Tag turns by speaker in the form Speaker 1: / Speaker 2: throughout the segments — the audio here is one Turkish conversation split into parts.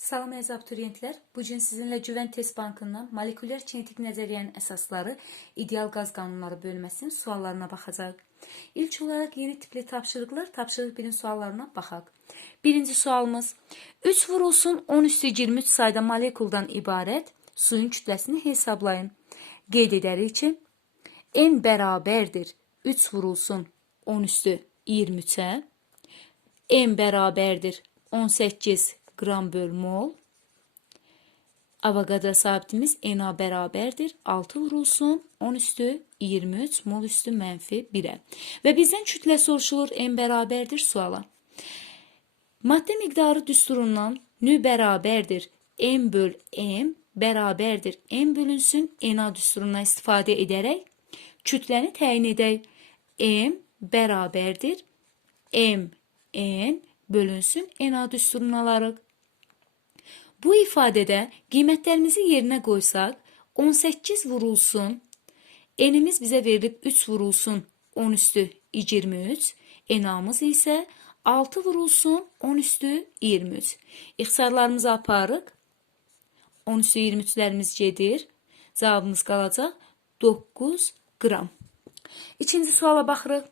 Speaker 1: Salam əziz abituriyentlər. Bu gün sizinlə Test Bankından molekulyar kinetik nəzəriyyənin əsasları, ideal qaz qanunları bölməsinin suallarına baxacaq. İlk olaraq yeni tipli tapşırıqlar, tapşırıq 1-in suallarına baxaq. Birinci sualımız 3 vurulsun 10 üstü 23 sayda molekuldan ibarət suyun kütləsini hesablayın. Qeyd edərik ki, n bərabərdir 3 vurulsun 10 üstü 23-ə, n bərabərdir 18 gram böl mol. Avogadro sabitimiz Na bərabərdir. 6 vurulsun 10 üstü 23 mol üstü mənfi 1-ə. Və bizdən kütlə soruşulur n bərabərdir suala. Maddə miqdarı düsturundan nü bərabərdir m böl m bərabərdir m bölünsün na düsturundan istifadə edərək kütləni təyin edək. m bərabərdir m n bölünsün na düsturunu alarıq. Bu ifadədə qiymətlərimizi yerinə qoysaq 18 vurulsun N'imiz bizə verilib 3 vurulsun 10 üstü 23. Enamız isə 6 vurulsun 10 üstü 23. İxtisarlarımızı aparırıq. 10 üstü 23'lərimiz gedir. Cavabımız qalacaq 9 qram. İkinci suala baxırıq.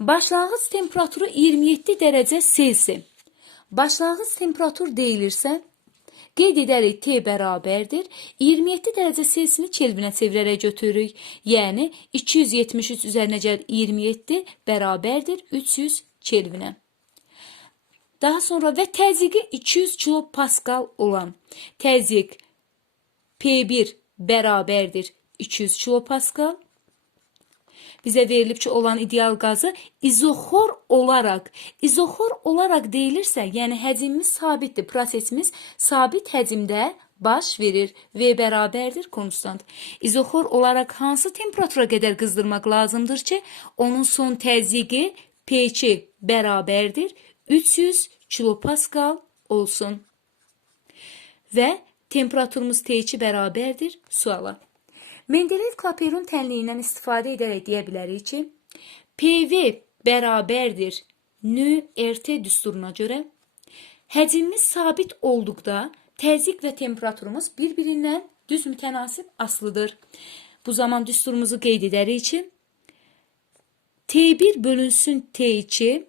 Speaker 1: Başlanğıc temperaturu 27 dərəcə Selsi. Başlanğıc temperatur deyilirsə, Qeyd edərik T bərabərdir. 27 dərəcə Selsini Kelvinə çevirərək götürürük. Yəni 273 üzərinə gəl 27 bərabərdir 300 Kelvinə. Daha sonra və təzyiqi 200 kilopascal olan təzyiq P1 bərabərdir 200 kilopascal bize verilip ki olan ideal gazı izoxor olaraq, izoxor olaraq deyilirsə, yəni həcmimiz sabitdir, prosesimiz sabit həcmdə baş verir V bərabərdir konstant. İzoxor olaraq hansı temperatura qədər qızdırmaq lazımdır ki, onun son təzyiqi P2 bərabərdir 300 kilopascal olsun. Və temperaturumuz T2 bərabərdir suala. Mendeleev Klaperon tənliyindən istifadə edərək deyə bilərik ki, PV bərabərdir nü RT düsturuna görə həcmimiz sabit olduqda təzyiq və temperaturumuz bir-birindən düz mütənasib aslıdır. Bu zaman düsturumuzu qeyd edərik ki, T1 bölünsün T2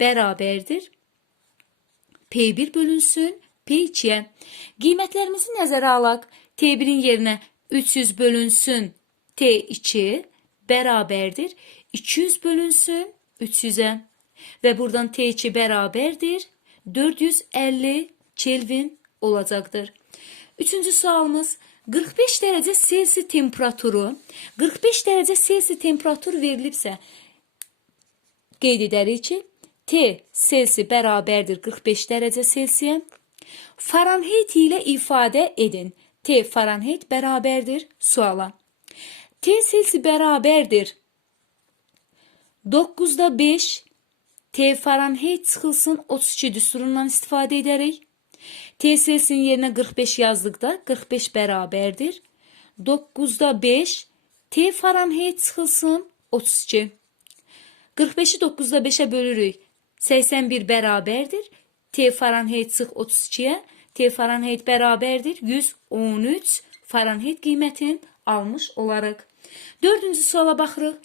Speaker 1: bərabərdir P1 bölünsün P2-yə. Qiymətlərimizi nəzərə alaq. T1-in yerinə 300 bölünsün T2 beraberdir. 200 bölünsün 300'e. Ve buradan T2 beraberdir. 450 Kelvin olacaktır. Üçüncü sualımız 45 derece Celsius temperaturu 45 derece Celsius temperatur verilibsə qeyd edərik ki, T Celsius bərabərdir 45 derece Celsiyə. Fahrenheit ile ifade edin. T Fahrenheit beraberdir suala. T Celsius beraberdir. 9'da 5 T Fahrenheit çıxılsın 32 düsturundan istifadə edərək. T Celsius'in yerine 45 yazdıqda 45 bərabərdir. 9'da 5 T Fahrenheit çıxılsın 32. 45'i 9'da 5'e bölürük. 81 bərabərdir. T Fahrenheit çıx 32'ye. T Fahrenheit bərabərdir 113 Fahrenheit qiymətin almış olarıq. Dördüncü suala baxırıq.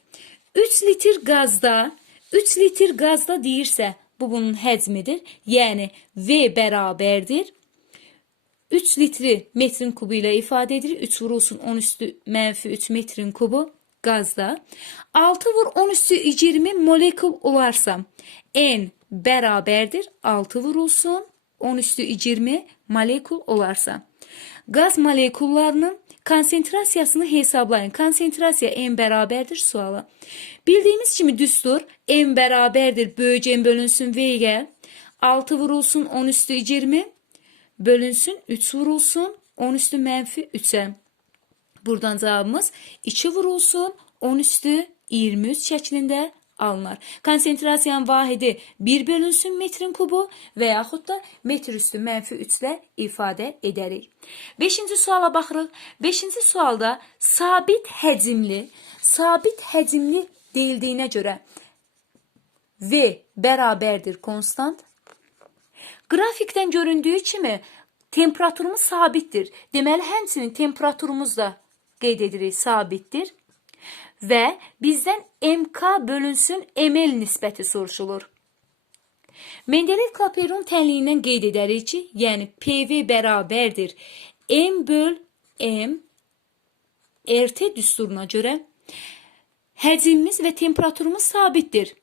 Speaker 1: 3 litr qazda 3 litr qazda deyirsə bu bunun həcmidir. Yəni V bərabərdir 3 litri metrin kubu ilə ifadə edilir. 3 vurulsun 10 üstü mənfi 3 metrin kubu qazda. 6 vur 10 üstü 20 molekul olarsa N bərabərdir 6 vurulsun 10 üstü 20 molekul olarsa. Gaz molekullarının konsentrasiyasını hesablayın. Konsentrasiya M bərabərdir suala. Bildiyimiz kimi düstur M bərabərdir M bölünsün V'yə. 6 vurulsun 10 üstü 20 bölünsün 3 vurulsun 10 üstü mənfi 3'ə. Buradan cavabımız 2 vurulsun 10 üstü 23 şəklində alınır. Konsentrasiyanın vahidi 1 bölünsün metrin kubu və yaxud da metr üstü mənfi 3 ilə ifadə edərik. 5-ci suala baxırıq. 5-ci sualda sabit həcmli, sabit həcmli deyildiyinə görə V bərabərdir konstant. Qrafikdən göründüyü kimi temperaturumuz sabitdir. Deməli, həmçinin temperaturumuz da qeyd edirik sabitdir. Və bizdən MK bölünsün ml nisbəti soruşulur. Mendeleev Clapeyron tənliyindən qeyd edərik ki, yəni PV bərabərdir M böl M RT düsturuna görə həcmimiz və temperaturumuz sabitdir.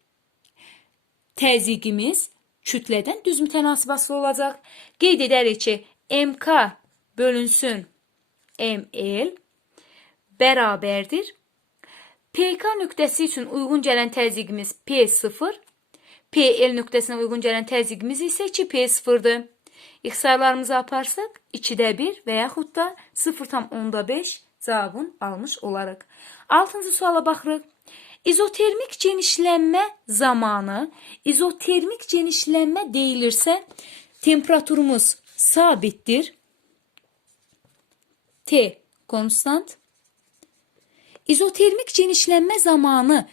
Speaker 1: Təzyiqimiz kütlədən düz mütənasib asılı olacaq. Qeyd edərik ki, MK bölünsün ML bərabərdir. PK nöqtəsi üçün uyğun gələn təzyiqimiz P0, PL nöqtəsinə uyğun gələn təzyiqimiz isə 2P0-dır. İxtisarlarımızı aparsaq 2-də 1 və yaxud da 0,5 cavabını almış olarıq. 6-cı suala baxırıq. İzotermik genişlənmə zamanı izotermik genişlənmə deyilirsə temperaturumuz sabitdir. T konstant. İzotermik genişlənmə zamanı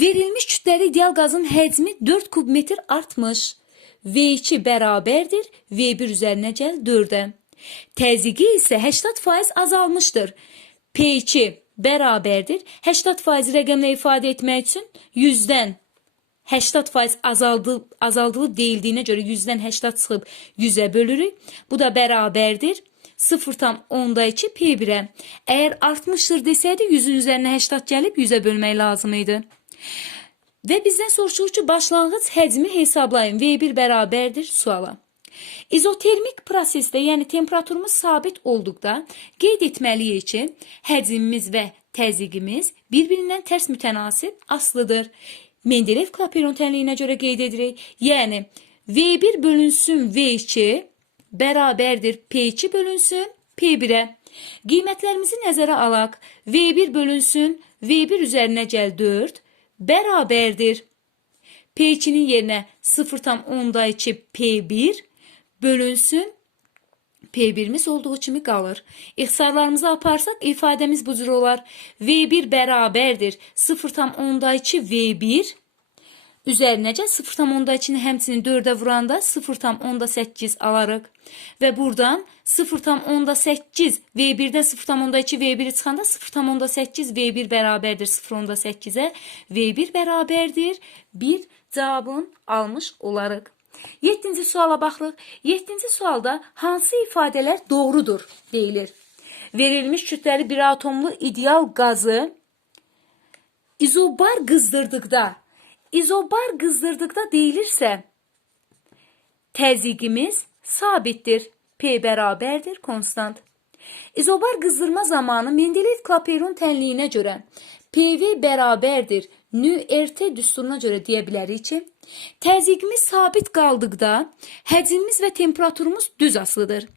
Speaker 1: verilmiş kütləli ideal qazın həcmi 4 kubmetr artmış. V2 bərabərdir V1 üzərinə gəl 4-ə. Təzyiqi isə 80% azalmışdır. P2 bərabərdir. 80% rəqəmlə ifadə etmək üçün 100-dən 80% azaldı, azaldılıb deyildiyinə görə 100-dən 80 çıxıb 100-ə bölürük. Bu da bərabərdir 0,10-2 P1-ə. Əgər artmışdır desəydi 100-ün üzərinə 80 gəlib 100-ə bölmək lazım idi. Və bizdən soruşur ki, başlanğıc həcmi hesablayın. V1 bərabərdir suala. İzotermik prosesdə, yəni temperaturumuz sabit olduqda qeyd etməliyik ki, həcmimiz və təzyiqimiz bir-birindən tərs mütənasib aslıdır. Mendeleev Clapeyron tənliyinə görə qeyd edirik. Yəni V1 bölünsün V2 bərabərdir P2 bölünsün P1-ə. Qiymətlərimizi nəzərə alaq. V1 bölünsün V1 üzərinə gəl 4 bərabərdir. P2-nin yerinə 0,2 P1 bölünsün P1'imiz olduğu kimi qalır. İxtisarlarımızı aparsaq ifadəmiz bu cür olar. V1 bərabərdir 0,2 V1 üzərinəcə 0,2-ni həmçinin 4-ə vuranda 0,8 alarıq. Və buradan 0,8 V1-dən 0,2 V1-i çıxanda 0,8 V1 bərabərdir 0,8-ə. V1 bərabərdir 1 cavabın almış olarıq. 7-ci suala baxırıq. 7-ci sualda hansı ifadələr doğrudur deyilir. Verilmiş kütləli bir atomlu ideal qazı izobar qızdırdıqda izobar qızdırdıqda deyilirsə təzyiqimiz sabitdir. P bərabərdir konstant. İzobar qızdırma zamanı Mendeleev Clapeyron tənliyinə görə PV bərabərdir nü-RT düsturuna görə deyə bilərik ki, təzyiqimiz sabit qaldıqda həcmimiz və temperaturumuz düz asılıdır.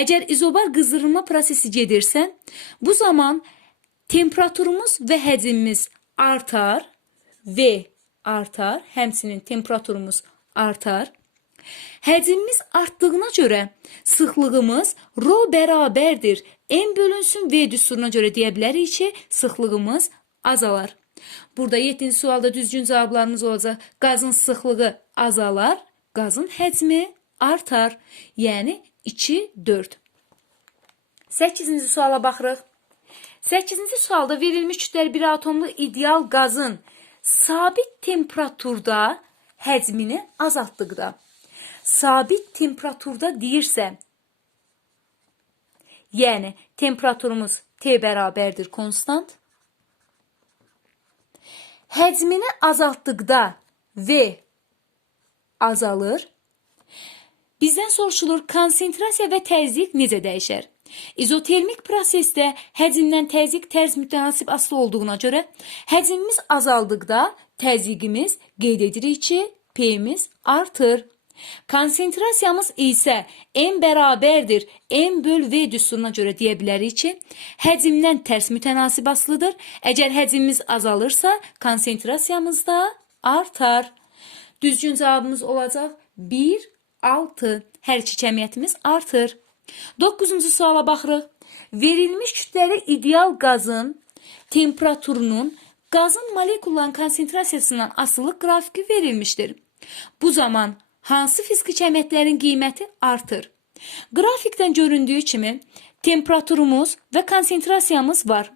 Speaker 1: Əgər izobar qızdırılma prosesi gedirsə, bu zaman temperaturumuz və həcmimiz artar, V artar, həmçinin temperaturumuz artar. Həcmimiz artdığına görə sıxlığımız rho bərabərdir. M bölünsün V düsturuna görə deyə bilərik ki, sıxlığımız azalar. Burada 7-ci sualda düzgün cavablarımız olacaq. Qazın sıxlığı azalar, qazın həcmi artar. Yəni 2 4. 8-ci suala baxırıq. 8-ci sualda verilmiş kütləli bir atomlu ideal qazın sabit temperaturda həcmini azaltdıqda sabit temperaturda deyirsə, yəni temperaturumuz T bərabərdir konstant. Həcmini azaltdıqda V azalır. Bizdən soruşulur konsentrasiya və təzyiq necə dəyişər? İzotermik prosesdə həcmdən təzyiq tərz mütənasib asılı olduğuna görə həcmimiz azaldıqda təzyiqimiz qeyd edirik ki, P'miz artır. Konsentrasiyamız isə M bərabərdir M böl V düsturuna görə deyə bilərik ki, həcmdən tərs mütənasib asılıdır. Əgər həcmimiz azalırsa, konsentrasiyamız da artar. Düzgün cavabımız olacaq 1 6. Hər iki kəmiyyətimiz artır. 9-cu suala baxırıq. Verilmiş kütləli ideal qazın temperaturunun qazın molekulların konsentrasiyasından asılı qrafiki verilmişdir. Bu zaman hansı fiziki kəmiyyətlərin qiyməti artır? Qrafikdən göründüyü kimi temperaturumuz və konsentrasiyamız var.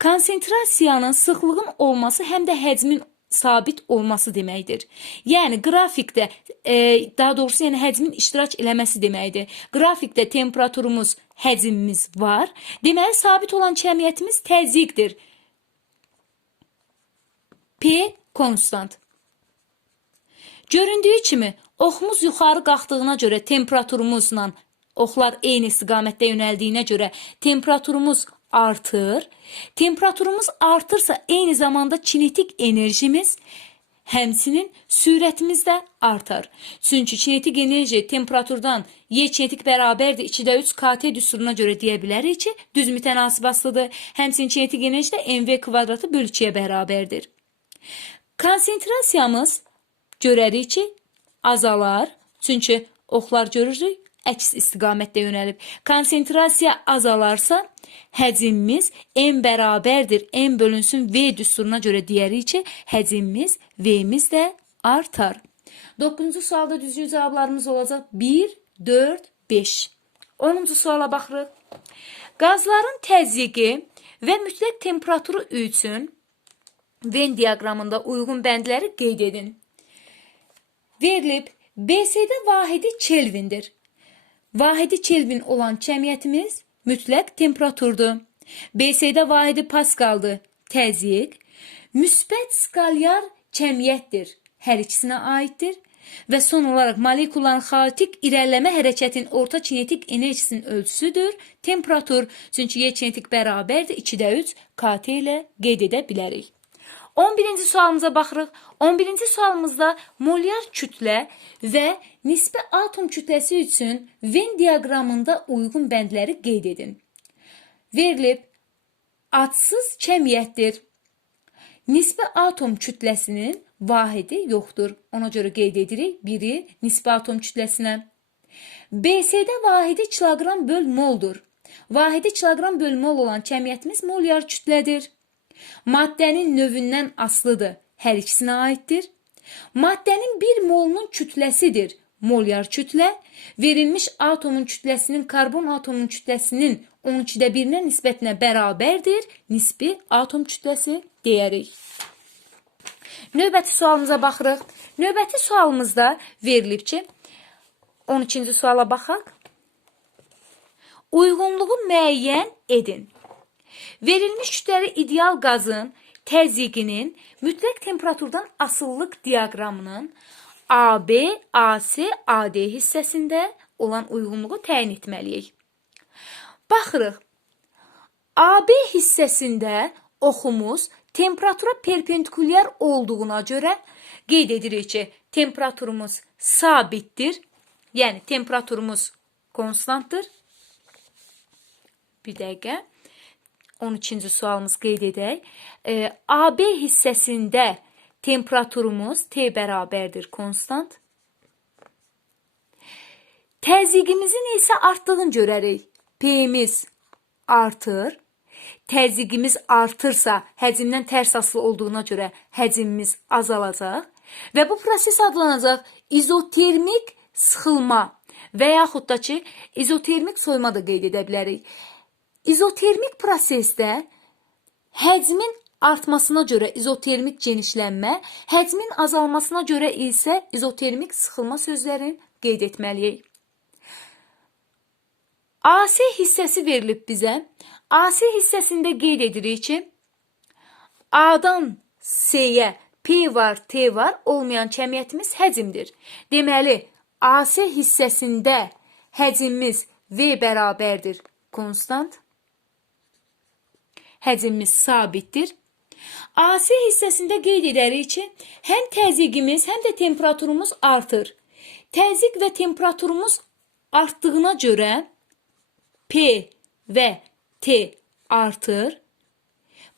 Speaker 1: Konsentrasiyanın sıxlığın olması həm də həcmin sabit olması deməkdir. Yəni qrafikdə e, daha doğrusu yəni həcmin iştirak eləməsi deməkdir. Qrafikdə temperaturumuz, həcmimiz var. Deməli sabit olan cəmiyyətimiz təzyiqdir. P konstant. Göründüyü kimi oxumuz yuxarı qalxdığına görə temperaturumuzla oxlar eyni istiqamətdə yönəldiyinə görə temperaturumuz artır. Temperaturumuz artırsa eyni zamanda kinetik enerjimiz həmsinin sürətimiz də artar. Çünki kinetik enerji temperaturdan Y kinetik bərabərdir 2-də 3 KT düsturuna görə deyə bilərik ki, düz mütənasib asılıdır. Həmçinin kinetik enerji də mv kvadratı bölü 2-yə bərabərdir. Konsentrasiyamız görərik ki, azalar. Çünki oxlar görürük əks istiqamətdə yönəlib. Konsentrasiya azalarsa, həcmimiz m bərabərdir. m bölünsün v düsturuna görə deyərik ki, həcmimiz v-miz də artar. 9-cu sualda düzgün cavablarımız olacaq 1, 4, 5. 10-cu suala baxırıq. Qazların təzyiqi və mütləq temperaturu üçün Venn diaqramında uyğun bəndləri qeyd edin. Verilib BSD vahidi Kelvindir. Vahidi Kelvin olan cəmiyyətimiz mütləq temperaturdur. BSD vahidi Paskaldır. Təzyiq müsbət skalyar cəmiyyətdir. Hər ikisinə aiddir. Və son olaraq molekulların xaotik irəliləmə hərəkətin orta kinetik enerjisinin ölçüsüdür. Temperatur, çünki Y kinetik bərabərdir 2-də 3 KT ilə qeyd edə bilərik. 11-ci sualımıza baxırıq. 11-ci sualımızda molyar kütlə və nisbi atom kütləsi üçün Venn diaqramında uyğun bəndləri qeyd edin. Verilib adsız cəmiyyətdir. Nisbi atom kütləsinin vahidi yoxdur. Ona görə qeyd edirik. Biri nisbi atom kütləsinə. BSD vahidi kiloqram böl moldur. Vahidi kiloqram böl mol olan cəmiyyətimiz molyar kütlədir. Maddənin növündən asılıdır. Hər ikisinə aiddir. Maddənin bir molunun kütləsidir. Molyar kütlə verilmiş atomun kütləsinin karbon atomunun kütləsinin 12-də 1-nə nisbətinə bərabərdir. Nisbi atom kütləsi deyərik. Növbəti sualımıza baxırıq. Növbəti sualımızda verilib ki, 12-ci suala baxaq. Uyğunluğu müəyyən edin. Verilmiş kütləli ideal qazın təzyiqinin mütləq temperaturdan asıllıq diaqramının AB, AC, AD hissəsində olan uyğunluğu təyin etməliyik. Baxırıq. AB hissəsində oxumuz temperatura perpendikulyar olduğuna görə qeyd edirik ki, temperaturumuz sabitdir. Yəni temperaturumuz konstantdır. Bir dəqiqə. 13-cü sualımız qeyd edək. E, AB hissəsində temperaturumuz T bərabərdir konstant. Təzyiqimizin isə artdığını görərik. P-miz artır. Təzyiqimiz artırsa, həcmdən tərs asılı olduğuna görə həcmimiz azalacaq və bu proses adlanacaq izotermik sıxılma və yaxud da ki, izotermik soyuma da qeyd edə bilərik. İzotermik prosesdə həcmin artmasına görə izotermik genişlənmə, həcmin azalmasına görə isə izotermik sıxılma sözlərini qeyd etməliyik. AC hissəsi verilib bizə. AC hissəsində qeyd edirik ki, A-dan C-yə P var, T var olmayan cəmiyyətimiz həcmdir. Deməli, AC hissəsində həcmimiz V bərabərdir konstant həcmimiz sabitdir. AC hissəsində qeyd edərik ki, həm təzyiqimiz, həm də temperaturumuz artır. Təzyiq və temperaturumuz artdığına görə P və T artır.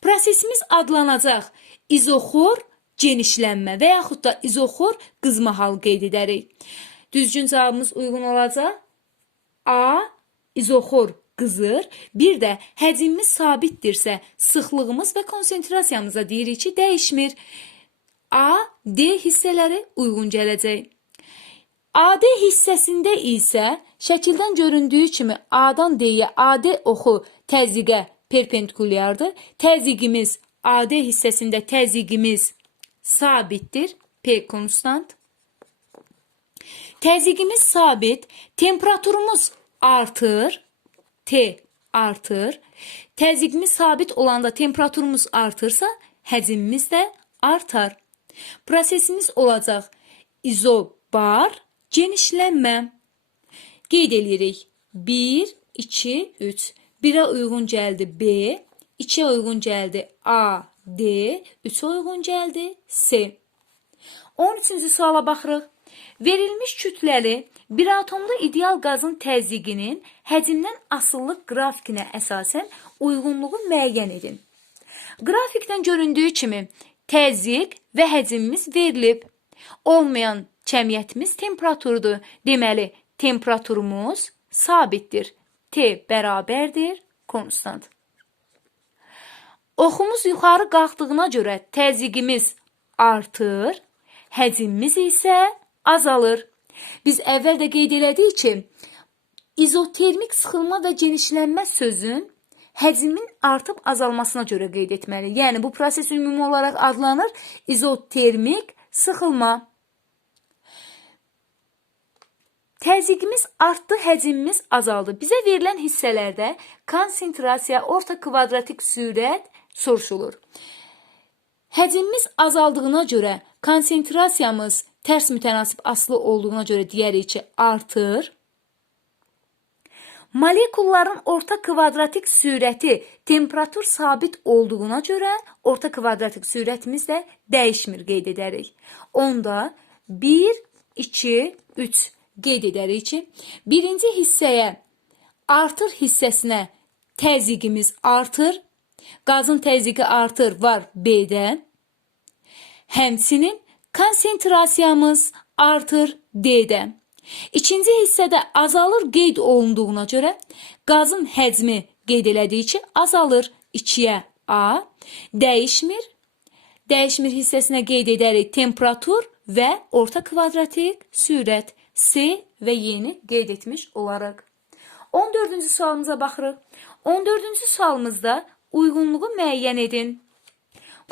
Speaker 1: Prosesimiz adlanacaq izoxor genişlənmə və yaxud da izoxor qızma halı qeyd edərik. Düzgün cavabımız uyğun olacaq. A izoxor qızır. Bir də həcmimiz sabitdirsə, sıxlığımız və konsentrasiyamıza deyirik ki, dəyişmir. A, D hissələri uyğun gələcək. AD hissəsində isə şəkildən göründüyü kimi A-dan D-yə AD oxu təzyiqə perpendikulyardır. Təzyiqimiz AD hissəsində təzyiqimiz sabitdir. P konstant. Təzyiqimiz sabit, temperaturumuz artır. T artır. Təzyiqimiz sabit olanda temperaturumuz artırsa, həcmimiz də artar. Prosesimiz olacaq izobar genişlənmə. Qeyd edirik. 1, 2, 3. 1-ə uyğun B, 2-yə uyğun gəldi A, D, 3-ə uyğun gəldi C. 13-cü suala baxırıq. Verilmiş kütləli bir atomlu ideal qazın təzyiqinin həcmdən asıllıq qrafikinə əsasən uyğunluğu müəyyən edin. Qrafikdən göründüyü kimi təzyiq və həcmimiz verilib. Olmayan cəmiyyətimiz temperaturdur. Deməli, temperaturumuz sabitdir. T bərabərdir konstant. Oxumuz yuxarı qalxdığına görə təzyiqimiz artır, həcmimiz isə azalır. Biz əvvəl də qeyd elədik ki, izotermik sıxılma və genişlənmə sözün həcmin artıb azalmasına görə qeyd etməli. Yəni bu proses ümumi olaraq adlanır izotermik sıxılma. Təzyiqimiz artdı, həcmimiz azaldı. Bizə verilən hissələrdə konsentrasiya, orta kvadratik sürət soruşulur. Həcmimiz azaldığına görə konsentrasiyamız tərs mütənasib aslı olduğuna görə deyərik ki, artır. Molekulların orta kvadratik sürəti temperatur sabit olduğuna görə orta kvadratik sürətimiz də dəyişmir qeyd edərik. Onda 1, 2, 3 qeyd edərik ki, birinci hissəyə artır hissəsinə təzyiqimiz artır. Qazın təzyiqi artır var B-də. Konsentrasiyamız artır D-də. İkinci hissədə azalır qeyd olunduğuna görə qazın həcmi qeyd elədiyi ki, azalır 2-yə A, dəyişmir. Dəyişmir hissəsinə qeyd edərik temperatur və orta kvadratik sürət C və Y-ni qeyd etmiş olaraq. 14-cü sualımıza baxırıq. 14-cü sualımızda uyğunluğu müəyyən edin.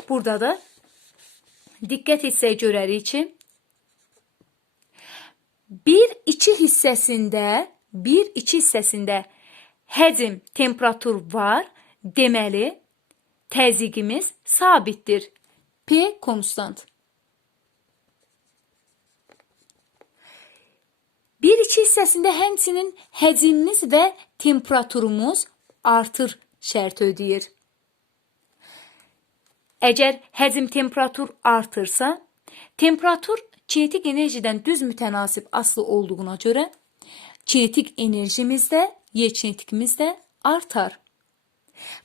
Speaker 1: Burada da diqqət etsək görərik ki, 1-2 hissəsində, 1-2 hissəsində həcm, temperatur var. Deməli, təzyiqimiz sabitdir. P konstant. 1-2 hissəsində həmçinin həcmimiz və temperaturumuz artır şərt ödəyir. Əgər həcm temperatur artırsa, temperatur kinetik enerjidən düz mütənasib aslı olduğuna görə kinetik enerjimiz də, kinetikimiz də artar.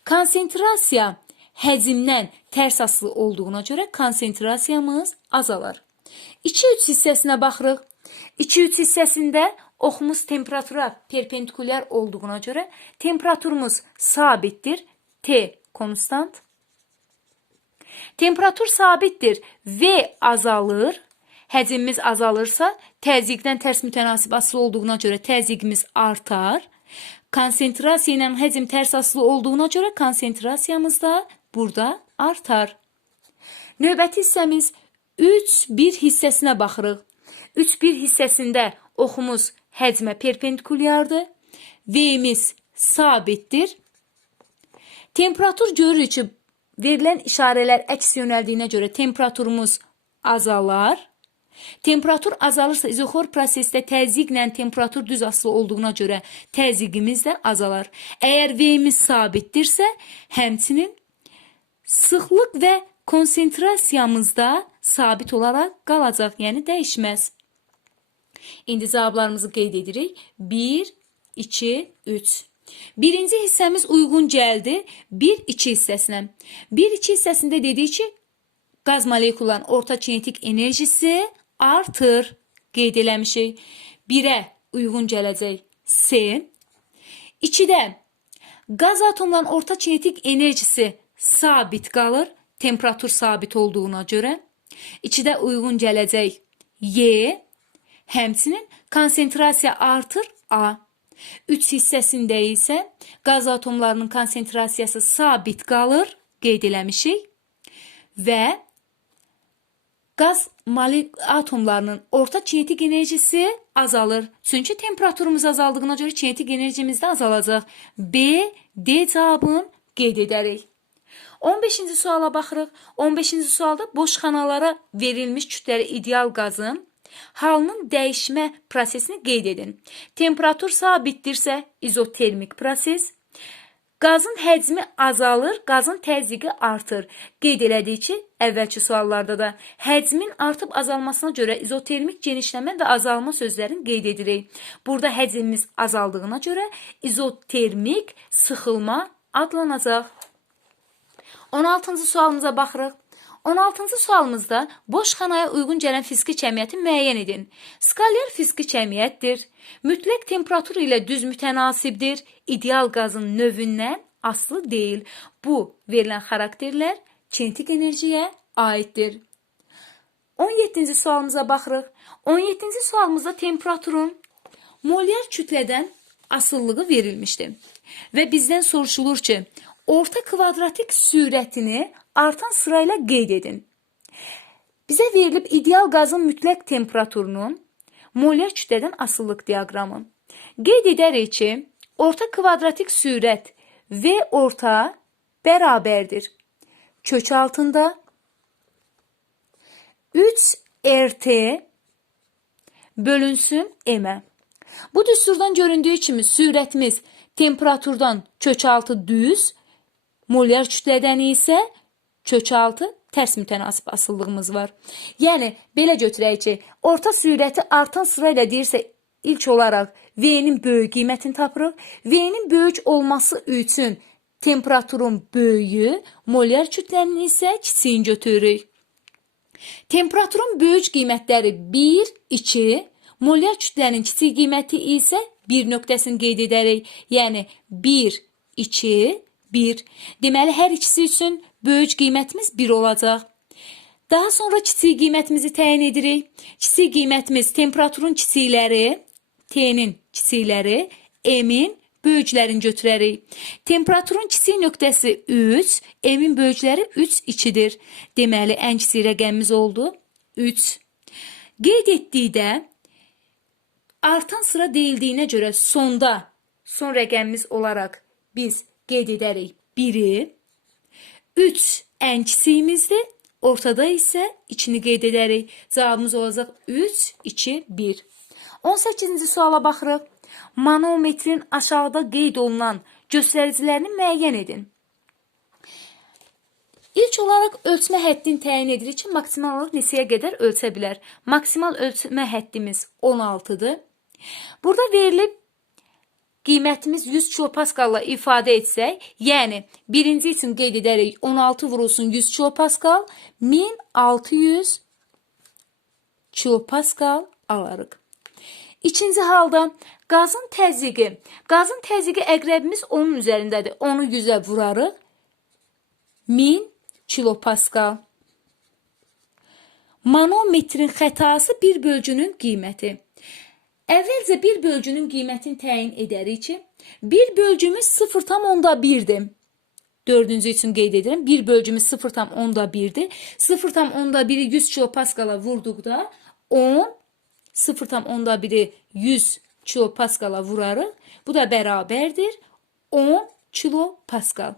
Speaker 1: Konsentrasiya həcmdən tərs aslı olduğuna görə konsentrasiyamız azalar. 2-3 hissəsinə baxırıq. 2-3 hissəsində oxumuz temperatura perpendikulyar olduğuna görə temperaturumuz sabitdir. T konstant. Temperatur sabitdir. V azalır. Həcmimiz azalırsa, təzyiqdən tərs mütənasib asılı olduğuna görə təzyiqimiz artar. Konsentrasiya ilə həcm tərs asılı olduğuna görə konsentrasiyamız da burada artar. Növbəti hissəmiz 3-1 hissəsinə baxırıq. 3-1 hissəsində oxumuz həcmə perpendikulyardır. V-imiz sabitdir. Temperatur görürük ki, verilən işarələr əks yönəldiyinə görə temperaturumuz azalar. Temperatur azalırsa izoxor prosesdə təzyiqlə temperatur düz asılı olduğuna görə təzyiqimiz də azalar. Əgər V-imiz sabitdirsə, həmçinin sıxlıq və konsentrasiyamız da sabit olaraq qalacaq, yəni dəyişməz. İndi cavablarımızı qeyd edirik. 1, 2, 3. Birinci hissəmiz uyğun gəldi 1-2 hissəsinə. 1-2 hissəsində dedik ki, qaz molekullarının orta kinetik enerjisi artır. Qeyd eləmişik. 1-ə uyğun gələcək C. 2-də qaz atomlarının orta kinetik enerjisi sabit qalır. Temperatur sabit olduğuna görə. 2-də uyğun gələcək Y. Həmçinin konsentrasiya artır A. 3 hissəsində isə qaz atomlarının konsentrasiyası sabit qalır, qeyd eləmişik və qaz atomlarının orta kinetik enerjisi azalır. Çünki temperaturumuz azaldığına görə kinetik enerjimiz də azalacaq. B, D cavabını qeyd edərik. 15-ci suala baxırıq. 15-ci sualda boş xanalara verilmiş kütləli ideal qazın halının dəyişmə prosesini qeyd edin. Temperatur sabitdirsə izotermik proses, Qazın həcmi azalır, qazın təzyiqi artır. Qeyd elədik ki, əvvəlki suallarda da həcmin artıb azalmasına görə izotermik genişləmə və azalma sözlərini qeyd edirik. Burada həcmimiz azaldığına görə izotermik sıxılma adlanacaq. 16-cı sualımıza baxırıq. 16-cı sualımızda boş xanaya uyğun gələn fiziki cəmiyyəti müəyyən edin. Skaler fiziki cəmiyyətdir. Mütləq temperatur ilə düz mütənasibdir. İdeal qazın növündən aslı deyil. Bu verilən xarakterlər kinetik enerjiyə aiddir. 17-ci sualımıza baxırıq. 17-ci sualımızda temperaturun molyar kütlədən asılılığı verilmişdir. Və bizdən soruşulur ki, orta kvadratik sürətini artan sırayla qeyd edin. Bizə verilib ideal qazın mütləq temperaturunun molyar kütlədən asıllıq diaqramı. Qeyd edərik ki, orta kvadratik sürət V orta bərabərdir. Kök altında 3 RT bölünsün M-ə. Bu düsturdan göründüyü kimi sürətimiz temperaturdan kök altı düz, molyar kütlədən isə kökaltı tərs mütənasib asıllığımız var. Yəni belə götürək ki, orta sürəti artan sırayla deyirsə ilk olaraq V-nin böyük qiymətini tapırıq. V-nin böyük olması üçün temperaturun böyüyü, molyar kütlənin isə kiçiyini götürürük. Temperaturun böyük qiymətləri 1, 2, molyar kütlənin kiçik qiyməti isə 1 nöqtəsini qeyd edərik. Yəni 1, 2, 1. Deməli hər ikisi üçün böyük qiymətimiz 1 olacaq. Daha sonra kiçik qiymətimizi təyin edirik. Kiçik qiymətimiz temperaturun kiçikləri, T-nin kiçikləri, M-in böyüklərini götürərik. Temperaturun kiçik nöqtəsi 3, M-in böyükləri 3, 2-dir. Deməli, ən kiçik rəqəmimiz oldu 3. Qeyd etdikdə artan sıra deyildiyinə görə sonda son rəqəmimiz olaraq biz qeyd edərik 1-i. 3 ən kiçiyimizdir. Ortada isə içini qeyd edərik. Cavabımız olacaq 3, 2, 1. 18-ci suala baxırıq. Manometrin aşağıda qeyd olunan göstəricilərini müəyyən edin. İlk olaraq ölçmə həddini təyin edirik ki, maksimal olaraq neçəyə qədər ölçə bilər. Maksimal ölçmə həddimiz 16-dır. Burada verilib qiymətimiz 100 kilopaskalla ifadə etsək, yəni birinci üçün qeyd edərik 16 vurulsun 100 kilopaskal 1600 kilopaskal alarıq. İkinci halda qazın təzyiqi. Qazın təzyiqi əqrəbimiz onun üzərindədir. Onu 100-ə vurarıq. 1000 kilopaskal. Manometrin xətası bir bölgünün qiyməti. Əvvəlcə bir bölgünün qiymətini təyin edərik ki, bir bölgümüz 0,1-dir. Dördüncü üçün qeyd edirəm. Bir bölgümüz 0,1-dir. 0,1-i 100 kilopaskala vurduqda 10 0,1-i 100 kilopaskala vurarıq. Bu da bərabərdir 10 kilopaskal.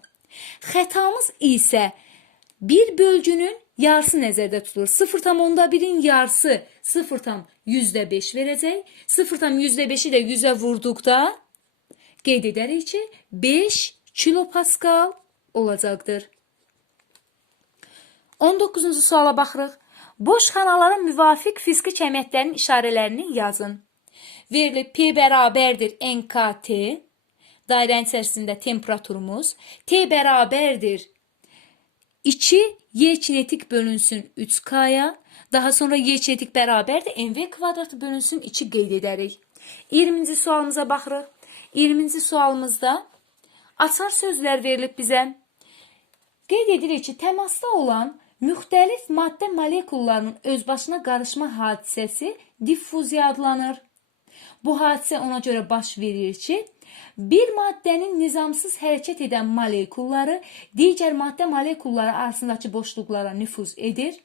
Speaker 1: Xətamız isə bir bölgünün yarısı nəzərdə tutulur. 0,1-in yarısı 0,5 verəcək. 0,5-i də 100-ə vurduqda qeyd edərik ki, 5 kilopaskal olacaqdır. 19-cu suala baxırıq. Boş xanalara müvafiq fiziki cəmiyyətlərin işarələrini yazın. Verilib P bərabərdir NKT, dairənin içərisində temperaturumuz, T bərabərdir 2 Y kinetik bölünsün 3K'ya. Daha sonra Y kinetik bərabərdir. MV kvadratı bölünsün 2 qeyd edərik. 20-ci sualımıza baxırıq. 20-ci sualımızda açar sözlər verilib bizə. Qeyd edirik ki, təmasda olan Müxtəlif maddə molekullarının özbaşına qarışma hadisəsi diffuziya adlanır. Bu hadisə ona görə baş verir ki, bir maddənin nizamsız hərəkət edən molekulları digər maddə molekulları arasındakı boşluqlara nüfuz edir.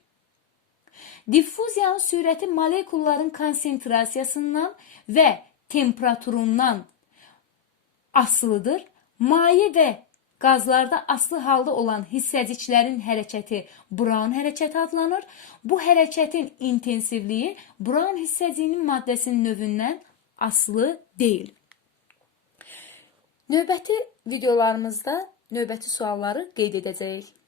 Speaker 1: Diffuziyanın sürəti molekulların konsentrasiyasından və temperaturundan asılıdır. Maye və qazlarda aslı halda olan hissəciklərin hərəkəti Brown hərəkəti adlanır. Bu hərəkətin intensivliyi Brown hissəciyinin maddəsinin növündən asılı deyil. Növbəti videolarımızda növbəti sualları qeyd edəcəyik.